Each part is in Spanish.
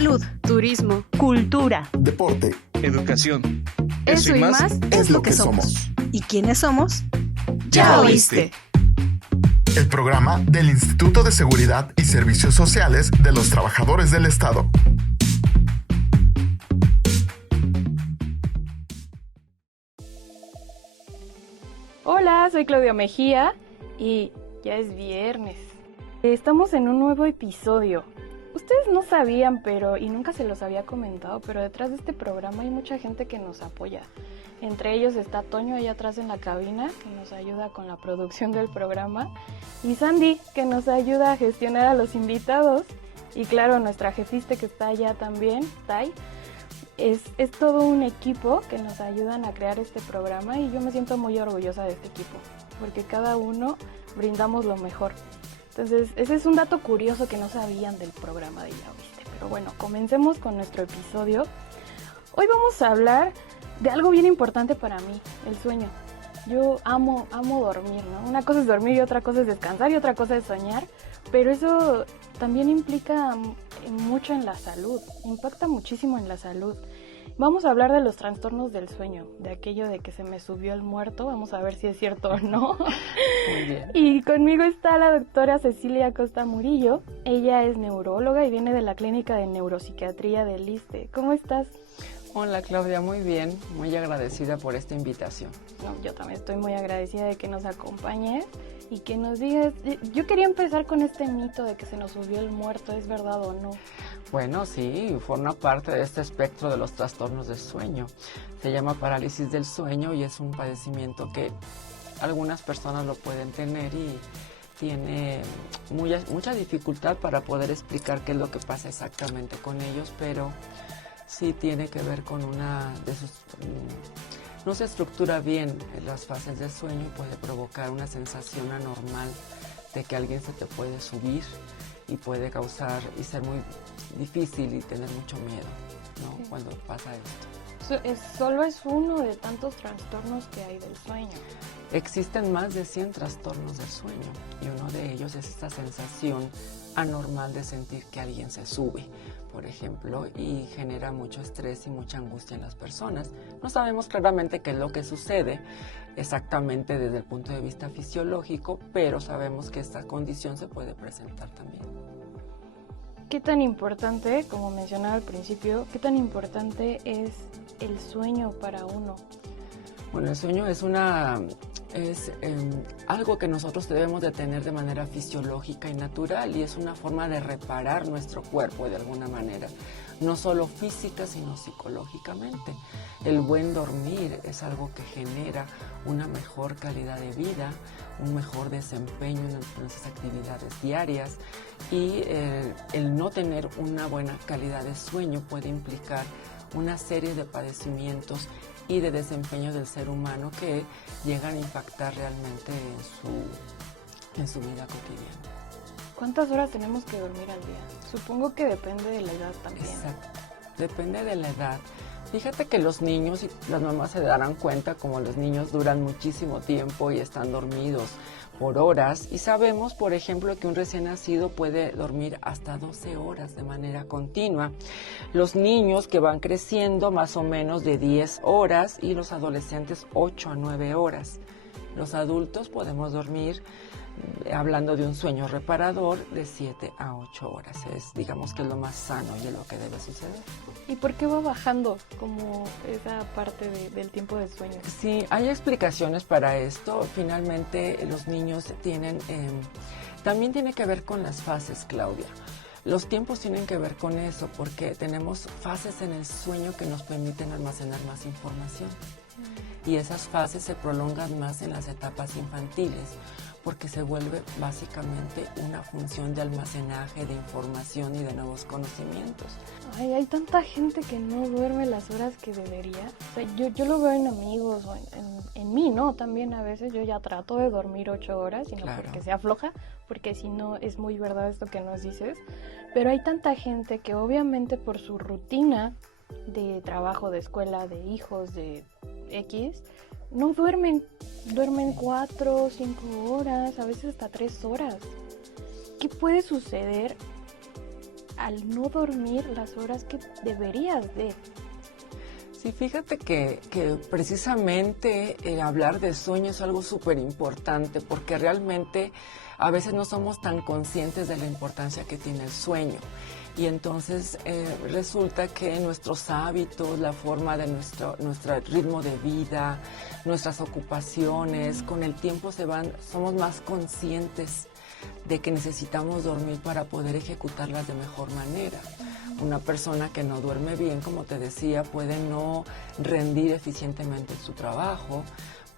salud, turismo, cultura, deporte, educación. Eso y más es lo que somos. ¿Y quiénes somos? ¡Ya oíste! El programa del Instituto de Seguridad y Servicios Sociales de los Trabajadores del Estado. Hola, soy Claudia Mejía y ya es viernes. Estamos en un nuevo episodio. Ustedes no sabían, y nunca se los había comentado, pero detrás de este programa hay mucha gente que nos apoya. Entre ellos está Toño allá atrás en la cabina, que nos ayuda con la producción del programa, y Sandy, que nos ayuda a gestionar a los invitados, y claro, nuestra jefiste que está allá también, Tai. Es todo un equipo que nos ayudan a crear este programa y yo me siento muy orgullosa de este equipo, porque cada uno brindamos lo mejor. Entonces, ese es un dato curioso que no sabían del programa de Ya Oíste. Pero bueno, comencemos con nuestro episodio. Hoy vamos a hablar de algo bien importante para mí, el sueño. Yo amo dormir, ¿no? Una cosa es dormir y otra cosa es descansar y otra cosa es soñar, pero eso también implica mucho en la salud, impacta muchísimo en la salud. Vamos a hablar de los trastornos del sueño, de aquello de que se me subió el muerto, vamos a ver si es cierto o no. Muy bien. Y conmigo está la doctora Cecilia Costa Murillo, ella es neuróloga y viene de la Clínica de Neuropsiquiatría del ISSSTE. ¿Cómo estás? Hola Claudia, muy bien, muy agradecida por esta invitación. No, yo también estoy muy agradecida de que nos acompañes y que nos digas, yo quería empezar con este mito de que se nos subió el muerto, ¿es verdad o no? Bueno, sí, forma parte de este espectro de los trastornos del sueño. Se llama parálisis del sueño y es un padecimiento que algunas personas lo pueden tener y tiene mucha dificultad para poder explicar qué es lo que pasa exactamente con ellos, pero sí tiene que ver con una de sus... no se estructura bien en las fases del sueño y puede provocar una sensación anormal de que alguien se te puede subir y puede causar y ser muy difícil y tener mucho miedo, ¿no? Sí. Cuando pasa esto. Solo es uno de tantos trastornos que hay del sueño. Existen más de 100 trastornos del sueño y uno de ellos es esta sensación anormal de sentir que alguien se sube, por ejemplo, y genera mucho estrés y mucha angustia en las personas. No sabemos claramente qué es lo que sucede exactamente desde el punto de vista fisiológico, pero sabemos que esta condición se puede presentar también. ¿Qué tan importante, como mencionaba al principio, qué tan importante es el sueño para uno? Bueno, el sueño es algo que nosotros debemos de tener de manera fisiológica y natural y es una forma de reparar nuestro cuerpo de alguna manera, no solo física sino psicológicamente. El buen dormir es algo que genera una mejor calidad de vida, un mejor desempeño en nuestras actividades diarias y el no tener una buena calidad de sueño puede implicar una serie de padecimientos y de desempeño del ser humano que llegan a impactar realmente en su vida cotidiana. ¿Cuántas horas tenemos que dormir al día? Supongo que depende de la edad también. Exacto, depende de la edad. Fíjate que los niños y las mamás se darán cuenta como los niños duran muchísimo tiempo y están dormidos por horas y sabemos, por ejemplo, que un recién nacido puede dormir hasta 12 horas de manera continua. Los niños que van creciendo más o menos de 10 horas y los adolescentes 8 a 9 horas. Los adultos podemos dormir, hablando de un sueño reparador, de 7 a 8 horas. Digamos que es lo más sano y es lo que debe suceder. ¿Y por qué va bajando como esa parte del tiempo de sueño? Sí, hay explicaciones para esto. Finalmente los niños también tiene que ver con las fases, Claudia. Los tiempos tienen que ver con eso porque tenemos fases en el sueño que nos permiten almacenar más información. Y esas fases se prolongan más en las etapas infantiles porque se vuelve básicamente una función de almacenaje de información y de nuevos conocimientos. Ay, hay tanta gente que no duerme las horas que debería. O sea, yo lo veo en amigos o en mí, ¿no? También a veces yo ya trato de dormir 8 horas y no Claro. porque sea floja, porque si no es muy verdad esto que nos dices. Pero hay tanta gente que obviamente por su rutina de trabajo, de escuela, de hijos, de X, no duermen 4, 5 horas, a veces hasta 3 horas. ¿Qué puede suceder al no dormir las horas que deberías de? Sí, fíjate que precisamente el hablar de sueño es algo súper importante porque realmente a veces no somos tan conscientes de la importancia que tiene el sueño. Y entonces resulta que nuestros hábitos, la forma de nuestro ritmo de vida, nuestras ocupaciones, con el tiempo somos más conscientes de que necesitamos dormir para poder ejecutarlas de mejor manera. Una persona que no duerme bien, como te decía, puede no rendir eficientemente en su trabajo,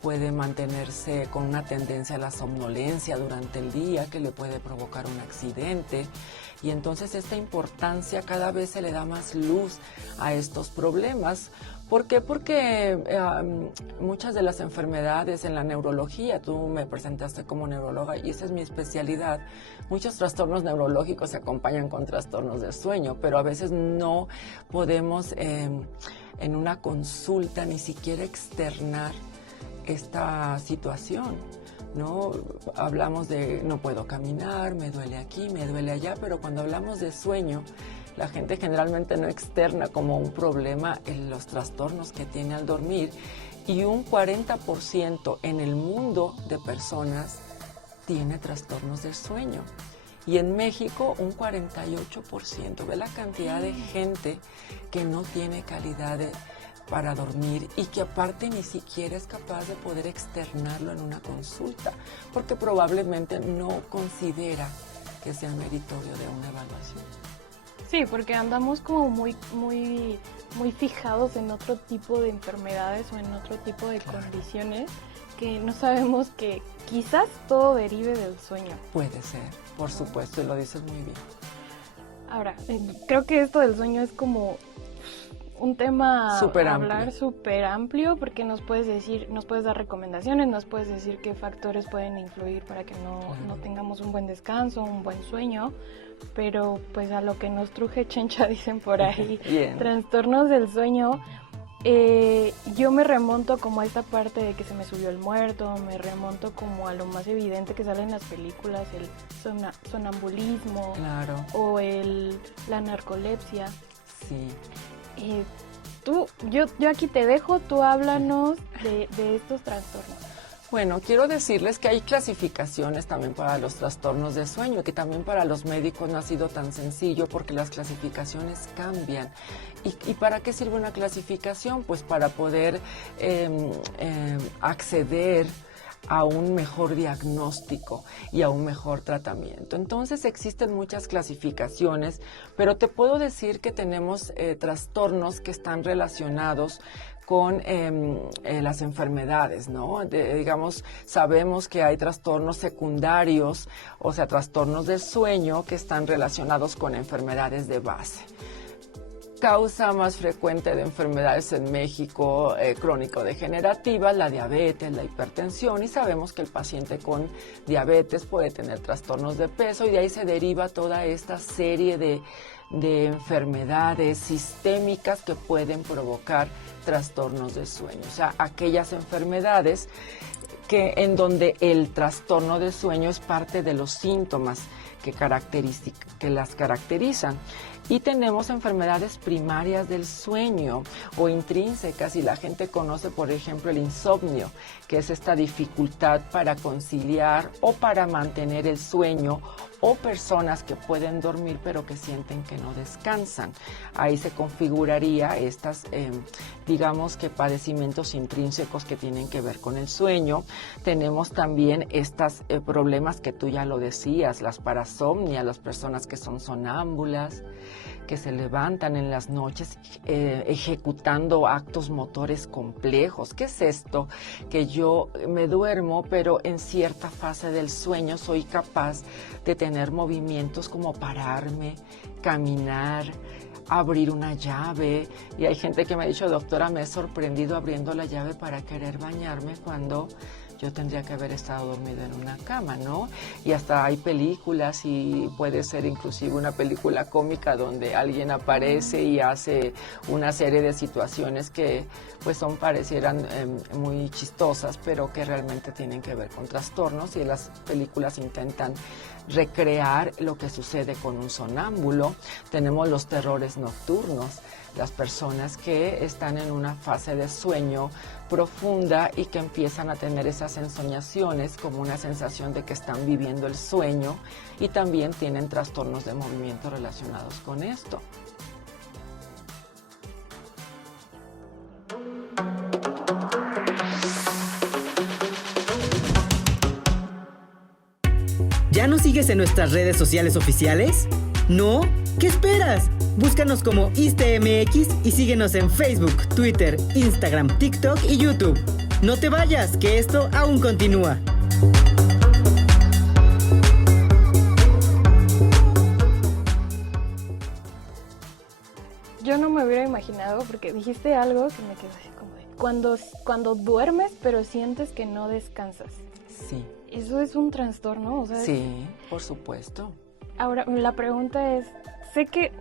puede mantenerse con una tendencia a la somnolencia durante el día que le puede provocar un accidente. Y entonces esta importancia cada vez se le da más luz a estos problemas. ¿Por qué? Porque muchas de las enfermedades en la neurología, tú me presentaste como neuróloga y esa es mi especialidad, muchos trastornos neurológicos se acompañan con trastornos de sueño, pero a veces no podemos en una consulta ni siquiera externar esta situación, ¿no? Hablamos de no puedo caminar, me duele aquí, me duele allá, pero cuando hablamos de sueño, la gente generalmente no externa como un problema en los trastornos que tiene al dormir y un 40% en el mundo de personas tiene trastornos de sueño. Y en México un 48%. Ve la cantidad de gente que no tiene calidad para dormir y que aparte ni siquiera es capaz de poder externarlo en una consulta, porque probablemente no considera que sea meritorio de una evaluación. Sí, porque andamos como muy fijados en otro tipo de enfermedades o en otro tipo de condiciones que no sabemos que quizás todo derive del sueño. Puede ser, por supuesto, y lo dices muy bien. Ahora, creo que esto del sueño es como un tema súper amplio porque nos puedes dar recomendaciones, nos puedes decir qué factores pueden influir para que no tengamos un buen descanso, un buen sueño, pero pues a lo que nos truje chencha dicen por ahí, trastornos del sueño. Yo me remonto como a esta parte de que se me subió el muerto, me remonto como a lo más evidente que sale en las películas, el sonambulismo, claro, o la narcolepsia. Sí. Yo aquí te dejo, tú háblanos de estos trastornos. Bueno, quiero decirles que hay clasificaciones también para los trastornos de sueño, que también para los médicos no ha sido tan sencillo porque las clasificaciones cambian. ¿Y para qué sirve una clasificación? Pues para poder acceder a un mejor diagnóstico y a un mejor tratamiento. Entonces existen muchas clasificaciones, pero te puedo decir que tenemos trastornos que están relacionados con las enfermedades, ¿no? Digamos, sabemos que hay trastornos secundarios, o sea, trastornos del sueño que están relacionados con enfermedades de base. Causa más frecuente de enfermedades en México crónico-degenerativas, la diabetes, la hipertensión, y sabemos que el paciente con diabetes puede tener trastornos de peso y de ahí se deriva toda esta serie de enfermedades sistémicas que pueden provocar trastornos de sueño. O sea, aquellas enfermedades en donde el trastorno de sueño es parte de los síntomas que las caracterizan. Y tenemos enfermedades primarias del sueño o intrínsecas, y la gente conoce, por ejemplo, el insomnio, que es esta dificultad para conciliar o para mantener el sueño, o personas que pueden dormir pero que sienten que no descansan. Ahí se configuraría estas, digamos que padecimientos intrínsecos que tienen que ver con el sueño. Tenemos también estos problemas que tú ya lo decías, las parasomnias, las personas que son sonámbulas, que se levantan en las noches ejecutando actos motores complejos. ¿Qué es esto? Que yo me duermo, pero en cierta fase del sueño soy capaz de tener movimientos como pararme, caminar, abrir una llave. Y hay gente que me ha dicho, doctora, me he sorprendido abriendo la llave para querer bañarme cuando yo tendría que haber estado dormido en una cama, ¿no? Y hasta hay películas y puede ser inclusive una película cómica donde alguien aparece y hace una serie de situaciones que pues parecieran muy chistosas, pero que realmente tienen que ver con trastornos, y las películas intentan recrear lo que sucede con un sonámbulo. Tenemos los terrores nocturnos, las personas que están en una fase de sueño profunda y que empiezan a tener esas ensoñaciones como una sensación de que están viviendo el sueño, y también tienen trastornos de movimiento relacionados con esto. ¿Ya nos sigues en nuestras redes sociales oficiales? ¿No? ¿Qué esperas? Búscanos como ISTEMX y síguenos en Facebook, Twitter, Instagram, TikTok y YouTube. No te vayas, que esto aún continúa. Yo no me hubiera imaginado, porque dijiste algo que me quedó así como de... Cuando duermes, pero sientes que no descansas. Sí. ¿Eso es un trastorno? O sea, Sí, por supuesto. Ahora, la pregunta es, sé que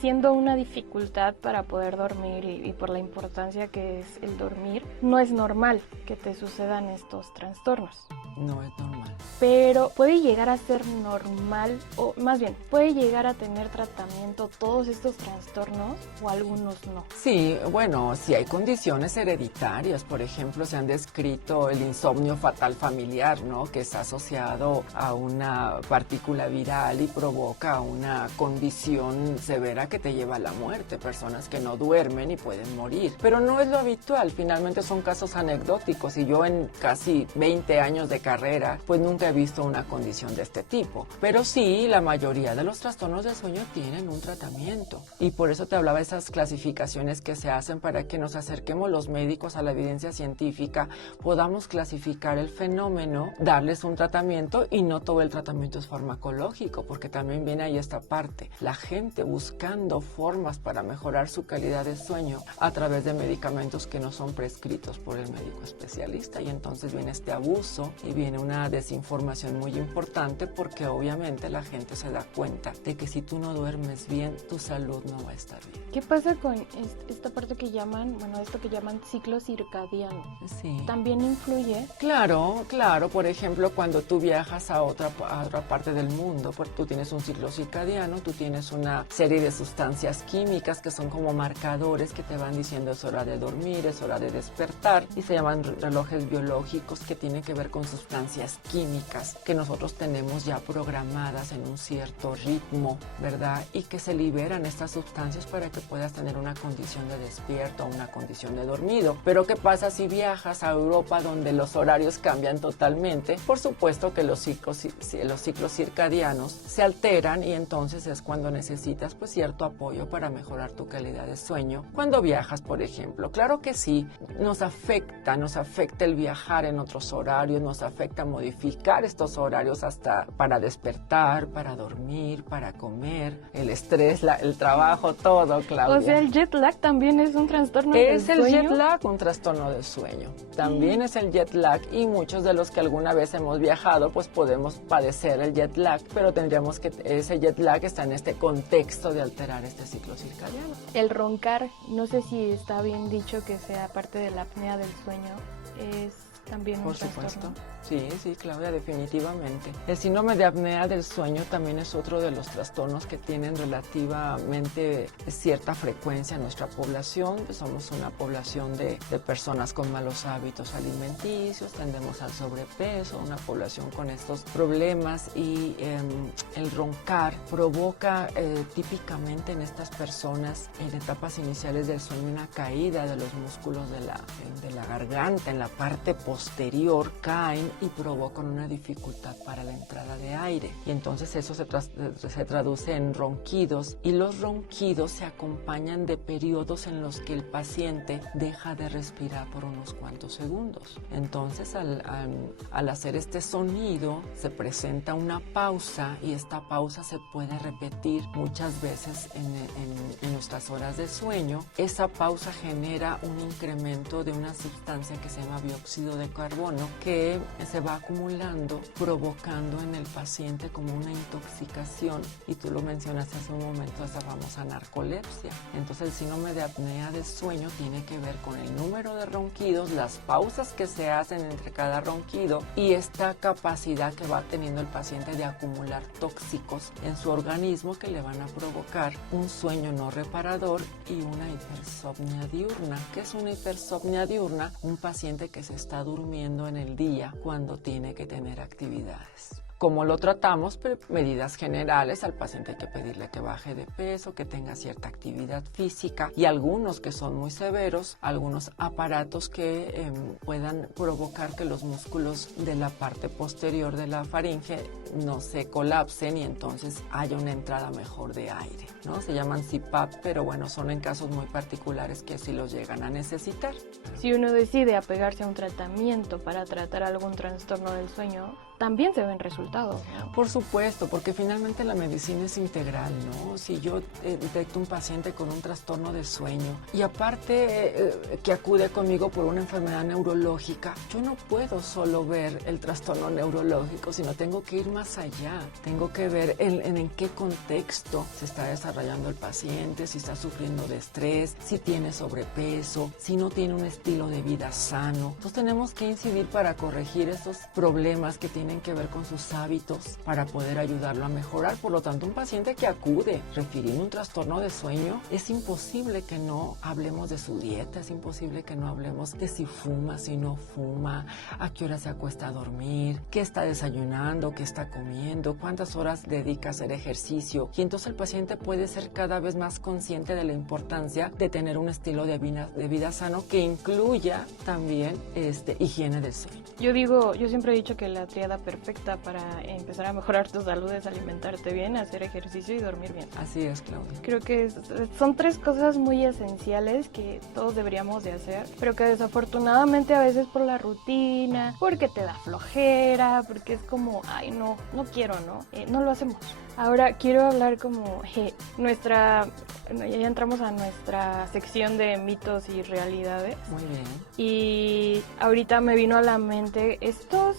siendo una dificultad para poder dormir y por la importancia que es el dormir, no es normal que te sucedan estos trastornos. No es normal. Pero puede llegar a ser normal, o más bien, puede llegar a tener tratamiento todos estos trastornos o algunos no. Sí, bueno, sí hay condiciones hereditarias. Por ejemplo, se han descrito el insomnio fatal familiar, ¿no? Que está asociado a una partícula viral y provoca una condición severa que te lleva a la muerte. Personas que no duermen y pueden morir. Pero no es lo habitual, finalmente son casos anecdóticos, y yo en casi 20 años de carrera, pues nunca he visto una condición de este tipo. Pero sí, la mayoría de los trastornos del sueño tienen un tratamiento, y por eso te hablaba de esas clasificaciones que se hacen para que nos acerquemos los médicos a la evidencia científica, podamos clasificar el fenómeno, darles un tratamiento, y no todo el tratamiento es farmacológico, porque también viene ahí esta parte, la gente buscando formas para mejorar su calidad de sueño a través de medicamentos que no son prescritos por el médico especialista, y entonces viene este abuso y viene una desinformación muy importante, porque obviamente la gente se da cuenta de que si tú no duermes bien, tu salud no va a estar bien. ¿Qué pasa con esta parte que llaman, esto que llaman ciclo circadiano? Sí. ¿También influye? Claro, por ejemplo, cuando tú viajas a otra parte del mundo, pues tú tienes un ciclo circadiano, tú tienes una serie de sustancias químicas que son como marcadores que te van diciendo es hora de dormir, es hora de despertar, y se llaman relojes biológicos que tienen que ver con sustancias químicas que nosotros tenemos ya programadas en un cierto ritmo, ¿verdad? Y que se liberan estas sustancias para que puedas tener una condición de despierto o una condición de dormido. Pero ¿qué pasa si viajas a Europa, donde los horarios cambian totalmente? Por supuesto que los ciclos circadianos se alteran, y entonces es cuando necesitas pues cierto apoyo para mejorar tu calidad de sueño cuando viajas, por ejemplo. Claro que sí, nos afecta el viajar en otros horarios, nos afecta modificar estos horarios hasta para despertar, para dormir, para comer, el estrés, el trabajo, todo, Claudia. O sea, el jet lag también es un trastorno del sueño. Es el jet lag un trastorno del sueño. También es el jet lag, y muchos de los que alguna vez hemos viajado pues podemos padecer el jet lag, pero tendríamos que ese jet lag está en este contexto de alterar este ciclo circadiano. El roncar, no sé si está bien dicho que sea parte de la apnea del sueño, es también un trastorno. Por supuesto. Sí, Claudia, definitivamente. El síndrome de apnea del sueño también es otro de los trastornos que tienen relativamente cierta frecuencia en nuestra población. Somos una población de personas con malos hábitos alimenticios, tendemos al sobrepeso, una población con estos problemas, y el roncar provoca típicamente en estas personas en etapas iniciales del sueño una caída de los músculos de la garganta, en la parte posterior caen y provocan una dificultad para la entrada de aire, y entonces eso se traduce en ronquidos, y los ronquidos se acompañan de periodos en los que el paciente deja de respirar por unos cuantos segundos. Entonces al hacer este sonido se presenta una pausa, y esta pausa se puede repetir muchas veces en nuestras horas de sueño. Esa pausa genera un incremento de una sustancia que se llama dióxido de carbono que se va acumulando, provocando en el paciente como una intoxicación, y tú lo mencionaste hace un momento, esa famosa narcolepsia. Entonces el síndrome de apnea de sueño tiene que ver con el número de ronquidos, las pausas que se hacen entre cada ronquido y esta capacidad que va teniendo el paciente de acumular tóxicos en su organismo que le van a provocar un sueño no reparador y una hipersomnia diurna. ¿Qué es una hipersomnia diurna? Un paciente que se está durmiendo en el día cuando tiene que tener actividades. ¿Cómo lo tratamos? Medidas generales, al paciente hay que pedirle que baje de peso, que tenga cierta actividad física, y algunos que son muy severos, algunos aparatos que puedan provocar que los músculos de la parte posterior de la faringe no se colapsen y entonces haya una entrada mejor de aire, ¿no? Se llaman CPAP, pero bueno, son en casos muy particulares que sí los llegan a necesitar. Si uno decide apegarse a un tratamiento para tratar algún trastorno del sueño, también se ven resultados, ¿no? Por supuesto, porque finalmente la medicina es integral, ¿no? Si yo detecto un paciente con un trastorno de sueño y aparte que acude conmigo por una enfermedad neurológica, yo no puedo solo ver el trastorno neurológico, sino tengo que ir más allá. Tengo que ver en qué contexto se está desarrollando el paciente, si está sufriendo de estrés, si tiene sobrepeso, si no tiene un estilo de vida sano. Entonces tenemos que incidir para corregir estos problemas que tienen que ver con sus hábitos para poder ayudarlo a mejorar. Por lo tanto, un paciente que acude refiriendo un trastorno de sueño, es imposible que no hablemos de su dieta, es imposible que no hablemos de si fuma, si no fuma, a qué hora se acuesta a dormir, qué está desayunando, qué está comiendo, cuántas horas dedica a hacer ejercicio. Y entonces el paciente puede ser cada vez más consciente de la importancia de tener un estilo de vida sano que incluya también higiene del sueño. Yo siempre he dicho que la triada perfecta para empezar a mejorar tu salud es alimentarte bien, hacer ejercicio y dormir bien. Así es, Claudia. Creo que son tres cosas muy esenciales que todos deberíamos de hacer, pero que desafortunadamente a veces por la rutina, porque te da flojera, porque es como, ay no quiero, ¿no? No lo hacemos. Ahora quiero hablar como ya entramos a nuestra sección de mitos y realidades. Muy bien. Y ahorita me vino a la mente estos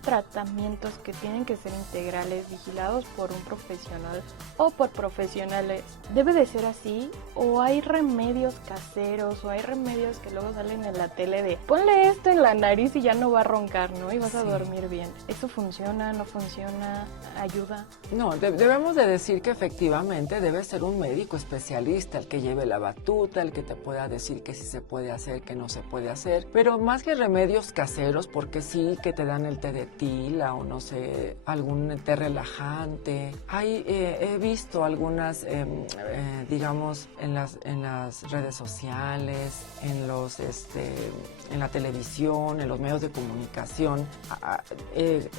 tratamientos que tienen que ser integrales, vigilados por un profesional o por profesionales. ¿Debe de ser así? ¿O hay remedios caseros? ¿O hay remedios que luego salen en la tele de ponle esto en la nariz y ya no va a roncar, ¿no? Y vas a dormir bien. ¿Eso funciona? ¿No funciona? ¿Ayuda? No, debemos de decir que efectivamente debe ser un médico especialista el que lleve la batuta, el que te pueda decir que sí se puede hacer, que no se puede hacer, pero más que remedios caseros, porque sí que te dan el té de tila o no sé, algún té relajante. He visto algunas, digamos, en las redes sociales, en la televisión, en los medios de comunicación,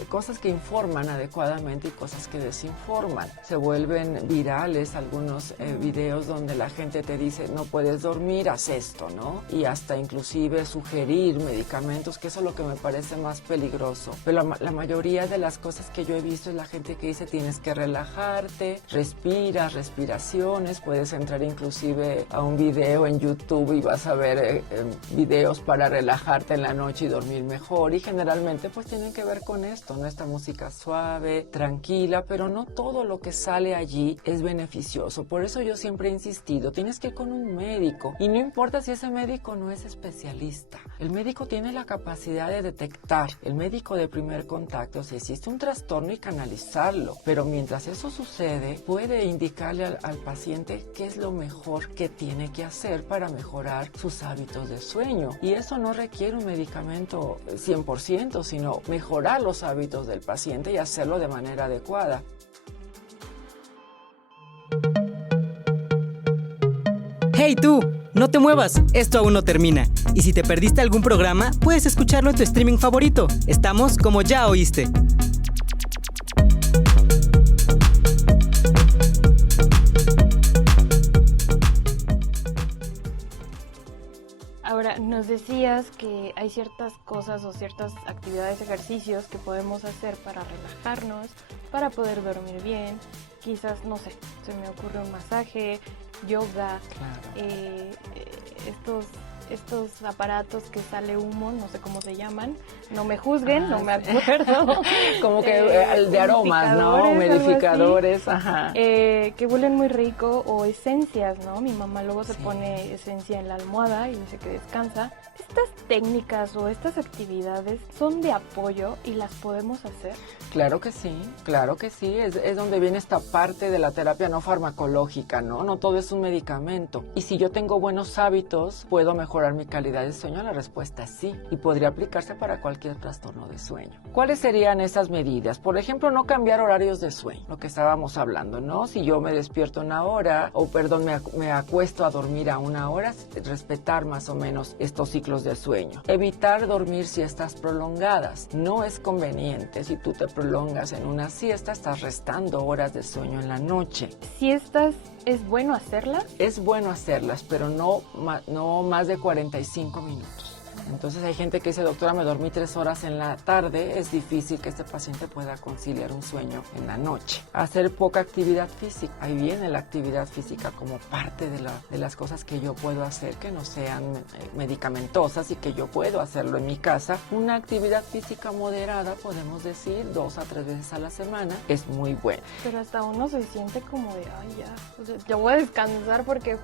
cosas que informan adecuadamente y cosas que desinforman. Se vuelven virales algunos videos donde la gente te dice no puedes dormir, haz esto, ¿no? Y hasta inclusive sugerir medicamentos, que eso es lo que me parece más peligroso. Pero la mayoría de las cosas que yo he visto es la gente que dice tienes que relajarte, respiraciones, puedes entrar inclusive a un video en YouTube y vas a ver videos para relajarte en la noche y dormir mejor, y generalmente pues tienen que ver con esto, ¿no? Esta música suave, tranquila, pero no todo lo que sale allí es beneficioso. Por eso yo siempre he insistido, tienes que ir con un médico, y no importa si ese médico no es especialista. El médico tiene la capacidad de detectar, el médico de primer contacto, si existe un trastorno y canalizarlo, pero mientras eso sucede, puede indicarle al paciente qué es lo mejor que tiene que hacer para mejorar sus hábitos de sueño. Y eso no requiere un medicamento 100%, sino mejorar los hábitos del paciente y hacerlo de manera adecuada. ¡Hey tú! No te muevas, esto aún no termina. Y si te perdiste algún programa, puedes escucharlo en tu streaming favorito. Estamos como Ya Oíste. Ahora, nos decías que hay ciertas cosas o ciertas actividades, ejercicios que podemos hacer para relajarnos, para poder dormir bien. Quizás, no sé, se me ocurre un masaje, yoga, Claro. estos aparatos que sale humo, no sé cómo se llaman, no me juzguen, no me acuerdo. Como que el de aromas, ¿no? Humidificadores, ajá. Que huelen muy rico, o esencias, ¿no? Mi mamá luego se pone esencia en la almohada y dice que descansa. ¿Estas técnicas o estas actividades son de apoyo y las podemos hacer? Claro que sí, es donde viene esta parte de la terapia no farmacológica, ¿no? No todo es un medicamento. Y si yo tengo buenos hábitos, ¿puedo mejorar mi calidad de sueño? La respuesta es sí, y podría aplicarse para cualquier trastorno de sueño. ¿Cuáles serían esas medidas? Por ejemplo, no cambiar horarios de sueño, lo que estábamos hablando, ¿no? Si yo me despierto una hora, me acuesto a dormir a una hora, respetar más o menos estos ciclos de sueño. Evitar dormir siestas prolongadas. No es conveniente. Si tú te prolongas en una siesta, estás restando horas de sueño en la noche. ¿Siestas es bueno hacerlas? Es bueno hacerlas, pero no más de 45 minutos. Entonces hay gente que dice, doctora, me dormí 3 horas en la tarde, es difícil que este paciente pueda conciliar un sueño en la noche. Hacer poca actividad física, ahí viene la actividad física como parte de las cosas que yo puedo hacer que no sean medicamentosas y que yo puedo hacerlo en mi casa. Una actividad física moderada, podemos decir, 2 a 3 veces a la semana, es muy buena. Pero hasta uno se siente como de, ay ya, o sea, yo voy a descansar porque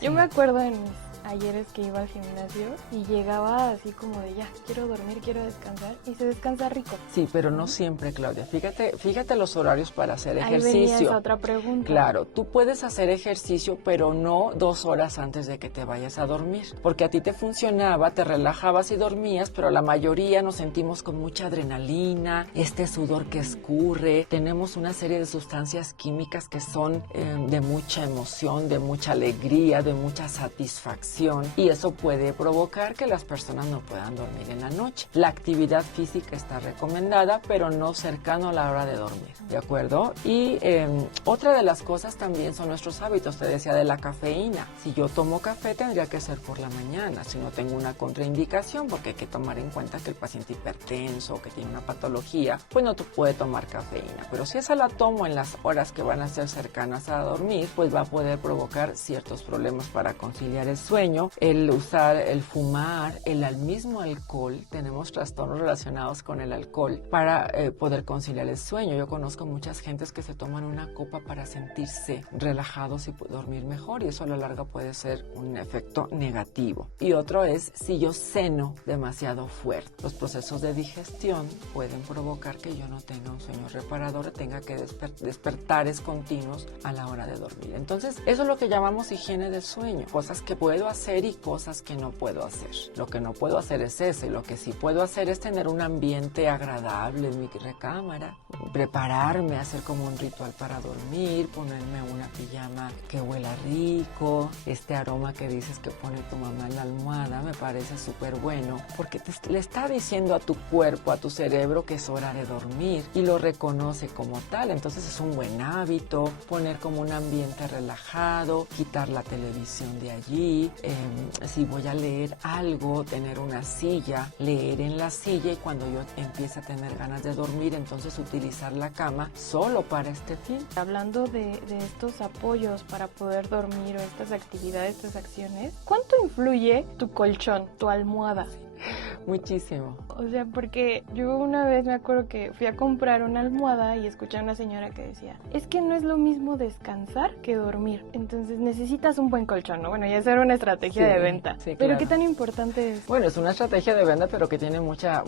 yo me acuerdo en mis ayeres que iba al gimnasio y llegaba así como de ya, quiero dormir, quiero descansar, y se descansa rico. Sí, pero no siempre, Claudia. Fíjate los horarios para hacer ejercicio. Ahí venía esa otra pregunta. Claro, tú puedes hacer ejercicio, pero no 2 horas antes de que te vayas a dormir, porque a ti te funcionaba, te relajabas y dormías, pero la mayoría nos sentimos con mucha adrenalina, este sudor que escurre, tenemos una serie de sustancias químicas que son de mucha emoción, de mucha alegría, de mucha satisfacción, y eso puede provocar que las personas no puedan dormir en la noche. La actividad física está recomendada, pero no cercano a la hora de dormir, ¿de acuerdo? Y otra de las cosas también son nuestros hábitos. Te decía de la cafeína. Si yo tomo café, tendría que ser por la mañana, si no tengo una contraindicación, porque hay que tomar en cuenta que el paciente hipertenso o que tiene una patología, pues no puede tomar cafeína. Pero si esa la tomo en las horas que van a ser cercanas a dormir, pues va a poder provocar ciertos problemas para conciliar el sueño. El usar, el fumar, el mismo alcohol, tenemos trastornos relacionados con el alcohol para poder conciliar el sueño. Yo conozco muchas gentes que se toman una copa para sentirse relajados y dormir mejor, y eso a la larga puede ser un efecto negativo. Y otro es si yo ceno demasiado fuerte. Los procesos de digestión pueden provocar que yo no tenga un sueño reparador, tenga que despertares continuos a la hora de dormir. Entonces, eso es lo que llamamos higiene del sueño, cosas que puedo hacer y cosas que no puedo hacer. Lo que no puedo hacer es eso, y lo que sí puedo hacer es tener un ambiente agradable en mi recámara, prepararme, hacer como un ritual para dormir, ponerme una pijama que huela rico, este aroma que dices que pone tu mamá en la almohada me parece súper bueno, porque le está diciendo a tu cuerpo, a tu cerebro que es hora de dormir, y lo reconoce como tal. Entonces es un buen hábito poner como un ambiente relajado, quitar la televisión de allí. Si voy a leer algo, tener una silla, leer en la silla, y cuando yo empiece a tener ganas de dormir, entonces utilizar la cama solo para este fin. Hablando de estos apoyos para poder dormir, o estas actividades, estas acciones, ¿cuánto influye tu colchón, tu almohada? Muchísimo. O sea, porque yo una vez me acuerdo que fui a comprar una almohada y escuché a una señora que decía, es que no es lo mismo descansar que dormir, entonces necesitas un buen colchón, ¿no? Bueno, ya esa era una estrategia de venta. Sí, pero claro. ¿qué tan importante es? Bueno, es una estrategia de venta, pero que tiene mucha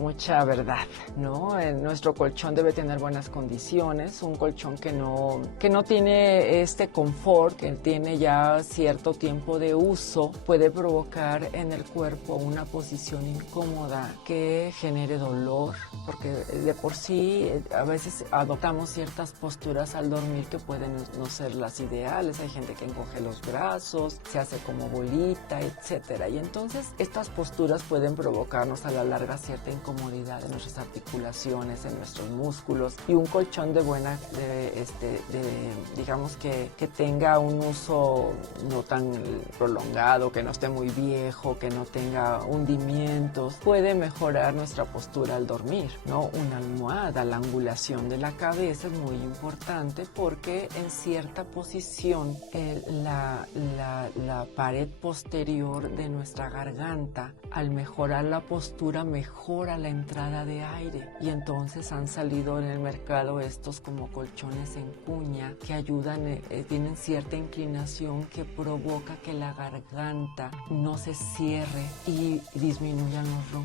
verdad, ¿no? Nuestro colchón debe tener buenas condiciones, un colchón que no tiene este confort, que tiene ya cierto tiempo de uso, puede provocar en el cuerpo una posición incómoda que genere dolor, porque de por sí a veces adoptamos ciertas posturas al dormir que pueden no ser las ideales. Hay gente que encoge los brazos, se hace como bolita, etcétera, y entonces estas posturas pueden provocarnos a la larga cierta incomodidad en nuestras articulaciones, en nuestros músculos, y un colchón digamos que tenga un uso no tan prolongado, que no esté muy viejo, que no tenga hundimientos, puede mejorar nuestra postura al dormir, ¿no? Una almohada, la angulación de la cabeza es muy importante porque en cierta posición la pared posterior de nuestra garganta, al mejorar la postura, mejora la entrada de aire. Y entonces han salido en el mercado estos como colchones en cuña que ayudan, tienen cierta inclinación que provoca que la garganta no se cierre y disminuyan los ronquidos.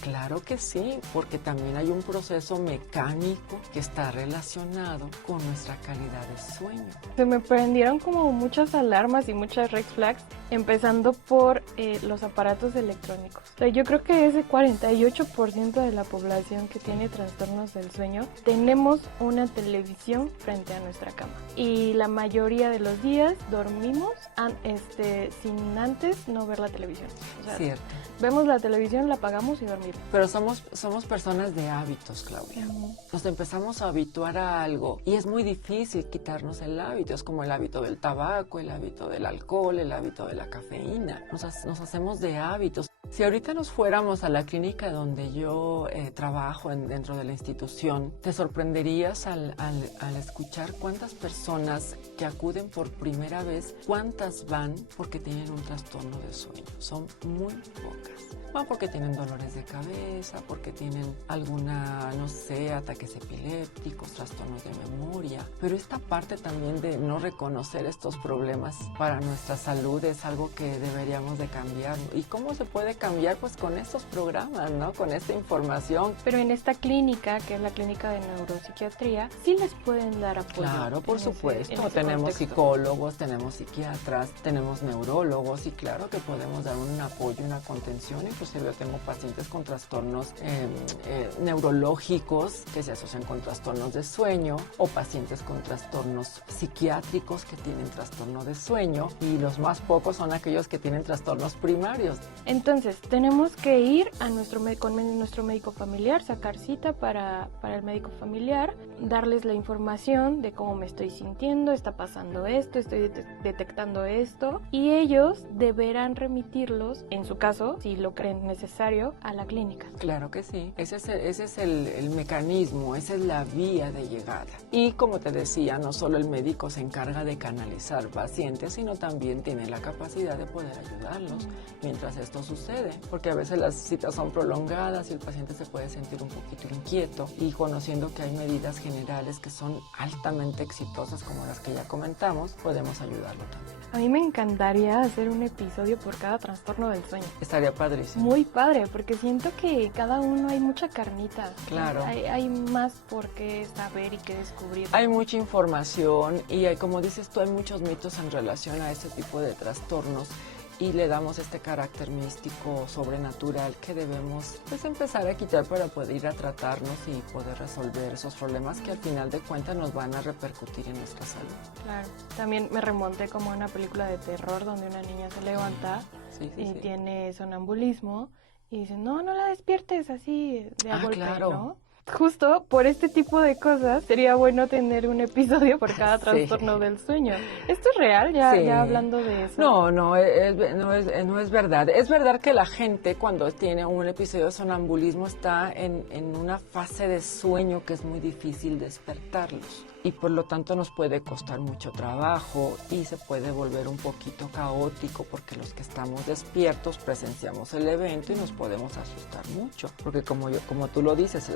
Claro que sí, porque también hay un proceso mecánico que está relacionado con nuestra calidad de sueño. Se me prendieron como muchas alarmas y muchas red flags, empezando por los aparatos electrónicos. O sea, yo creo que ese 48% de la población que tiene trastornos del sueño tenemos una televisión frente a nuestra cama. Y la mayoría de los días dormimos sin antes no ver la televisión. O sea, Cierto. vemos la televisión, la apagamos y dormimos. Pero somos personas de hábitos, Claudia. Nos empezamos a habituar a algo y es muy difícil quitarnos el hábito. Es como el hábito del tabaco, el hábito del alcohol, el hábito de la cafeína. Nos hacemos de hábitos. Si ahorita nos fuéramos a la clínica donde yo trabajo dentro de la institución, te sorprenderías al escuchar cuántas personas que acuden por primera vez, cuántas van porque tienen un trastorno de sueño. Son muy pocas. Van porque tienen dolores de cabeza, porque tienen alguna, no sé, ataques epilépticos, trastornos de memoria. Pero esta parte también de no reconocer estos problemas para nuestra salud es algo que deberíamos de cambiar. ¿Y cómo se puede cambiar? Pues con estos programas, ¿no? Con esta información. Pero en esta clínica, que es la clínica de neuropsiquiatría, sí les pueden dar apoyo. Claro, por en supuesto. ese Tenemos contexto. psicólogos, tenemos psiquiatras, tenemos neurólogos y claro que podemos dar un apoyo, una contención. Inclusive yo tengo pacientes con trastornos neurológicos que se asocian con trastornos de sueño o pacientes con trastornos psiquiátricos que tienen trastorno de sueño y los más pocos son aquellos que tienen trastornos primarios. Entonces, tenemos que ir a nuestro médico familiar, sacar cita para el médico familiar, darles la información de cómo me estoy sintiendo, está pasando esto, estoy detectando esto, y ellos deberán remitirlos, en su caso, si lo creen necesario, a la clínica. Claro que sí, ese es el mecanismo, esa es la vía de llegada. Y como te decía, no solo el médico se encarga de canalizar pacientes, sino también tiene la capacidad de poder ayudarlos mientras esto sucede, porque a veces las citas son prolongadas y el paciente se puede sentir un poquito inquieto y conociendo que hay medidas generales que son altamente exitosas como las que ya comentamos, podemos ayudarlo también. A mí me encantaría hacer un episodio por cada trastorno del sueño. Estaría padrísimo. Muy padre, porque siento que cada uno hay mucha carnita. Claro. Hay más por qué saber y qué descubrir. Hay mucha información y hay, como dices tú, hay muchos mitos en relación a este tipo de trastornos y le damos este carácter místico, sobrenatural que debemos pues empezar a quitar para poder ir a tratarnos y poder resolver esos problemas que al final de cuentas nos van a repercutir en nuestra salud. Claro. También me remonté como a una película de terror donde una niña se levanta Sí, y tiene sonambulismo y dice, no la despiertes así de a golpe, claro. ¿no? Justo por este tipo de cosas sería bueno tener un episodio por cada Sí. trastorno del sueño. ¿Esto es real? Ya, Sí. ya hablando de eso. No es verdad. Es verdad que la gente cuando tiene un episodio de sonambulismo está en una fase de sueño que es muy difícil despertarlos. Y por lo tanto nos puede costar mucho trabajo y se puede volver un poquito caótico porque los que estamos despiertos presenciamos el evento y nos podemos asustar mucho. Porque como tú lo dices,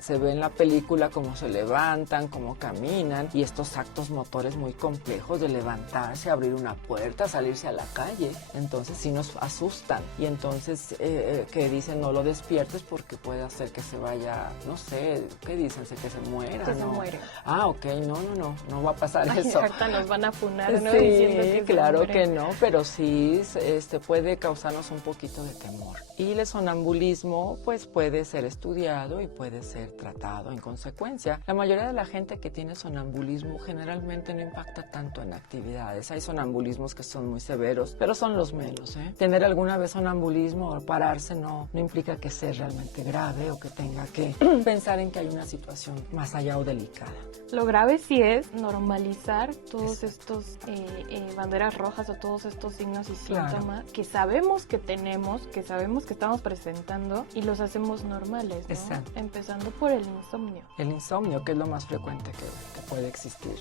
se ve en la película cómo se levantan, cómo caminan y estos actos motores muy complejos de levantarse, abrir una puerta, salirse a la calle. Entonces sí nos asustan y entonces que dicen no lo despiertes porque puede hacer que se vaya, no sé, ¿qué dicen? Que se muera, Que ¿no? se muere. Ah, ok, no va a pasar eso. Ahorita nos van a funar, ¿no? Sí, Diciendo que se claro muere. que no, pero sí puede causarnos un poquito de temor. Y el sonambulismo pues puede ser estudiado y puede ser tratado en consecuencia. La mayoría de la gente que tiene sonambulismo generalmente no impacta tanto en actividades. Hay sonambulismos que son muy severos, pero son los menos, ¿eh? Tener alguna vez sonambulismo o pararse no implica que sea realmente grave o que tenga que pensar en que hay una situación más allá o delicada. Lograr grave sí es normalizar todos estos banderas rojas o todos estos signos y síntomas que sabemos que tenemos, que sabemos que estamos presentando y los hacemos normales, ¿no? Exacto. Empezando por el insomnio. El insomnio, que es lo más frecuente que puede existir.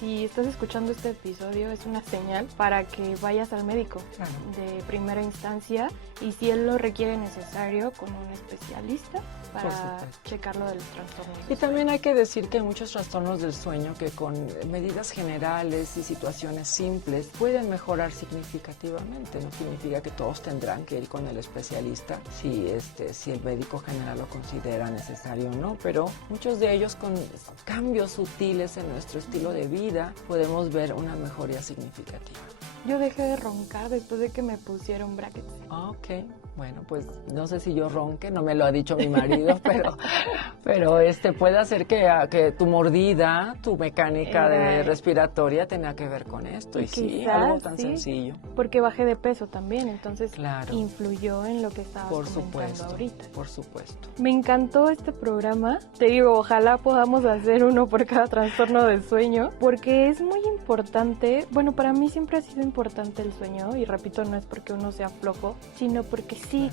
Si estás escuchando este episodio, es una señal para que vayas al médico Claro. de primera instancia y si él lo requiere necesario, con un especialista Por para supuesto. checar lo del trastorno. Y también hay que decir que hay muchos trastornos del sueño que con medidas generales y situaciones simples pueden mejorar significativamente. No significa que todos tendrán que ir con el especialista si el médico general lo considera necesario o no, pero muchos de ellos con cambios sutiles en nuestro estilo de vida podemos ver una mejoría significativa. Yo dejé de roncar después de que me pusieron brackets. Ok, bueno, pues no sé si yo ronque, no me lo ha dicho mi marido, pero puede hacer que tu mordida, tu mecánica de respiratoria tenga que ver con esto. Y sí, quizás, algo tan sí, sencillo. Porque bajé de peso también, entonces Claro. influyó en lo que estabas Por comentando supuesto, ahorita. por supuesto. Me encantó este programa. Te digo, ojalá podamos hacer uno por cada trastorno del sueño, porque es muy importante. Bueno, para mí siempre ha sido importante el sueño, y repito, no es porque uno sea flojo, sino porque sí,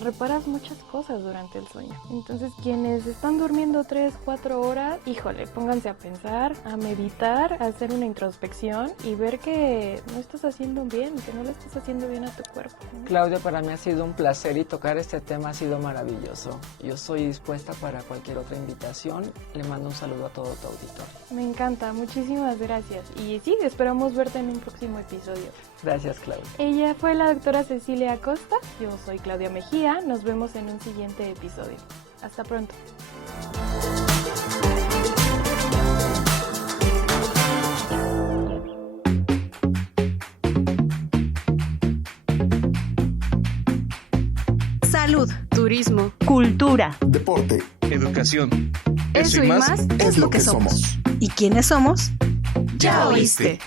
reparas muchas cosas durante el sueño. Entonces, quienes están durmiendo 3, 4 horas, híjole, pónganse a pensar, a meditar, a hacer una introspección y ver que no estás haciendo bien, que no le estás haciendo bien a tu cuerpo, ¿no? Claudia, para mí ha sido un placer y tocar este tema ha sido maravilloso. Yo soy dispuesta para cualquier otra invitación. Le mando un saludo a todo tu auditorio. Me encanta, muchísimas gracias. Y sí, esperamos verte en un próximo episodio. Gracias, Claudia. Ella fue la doctora Cecilia Acosta, yo soy Claudia Mejía, nos vemos en un siguiente episodio. Hasta pronto. Salud, turismo, Cultura. Deporte Educación. eso y más es lo que somos. ¿Y quiénes somos? Ya oíste.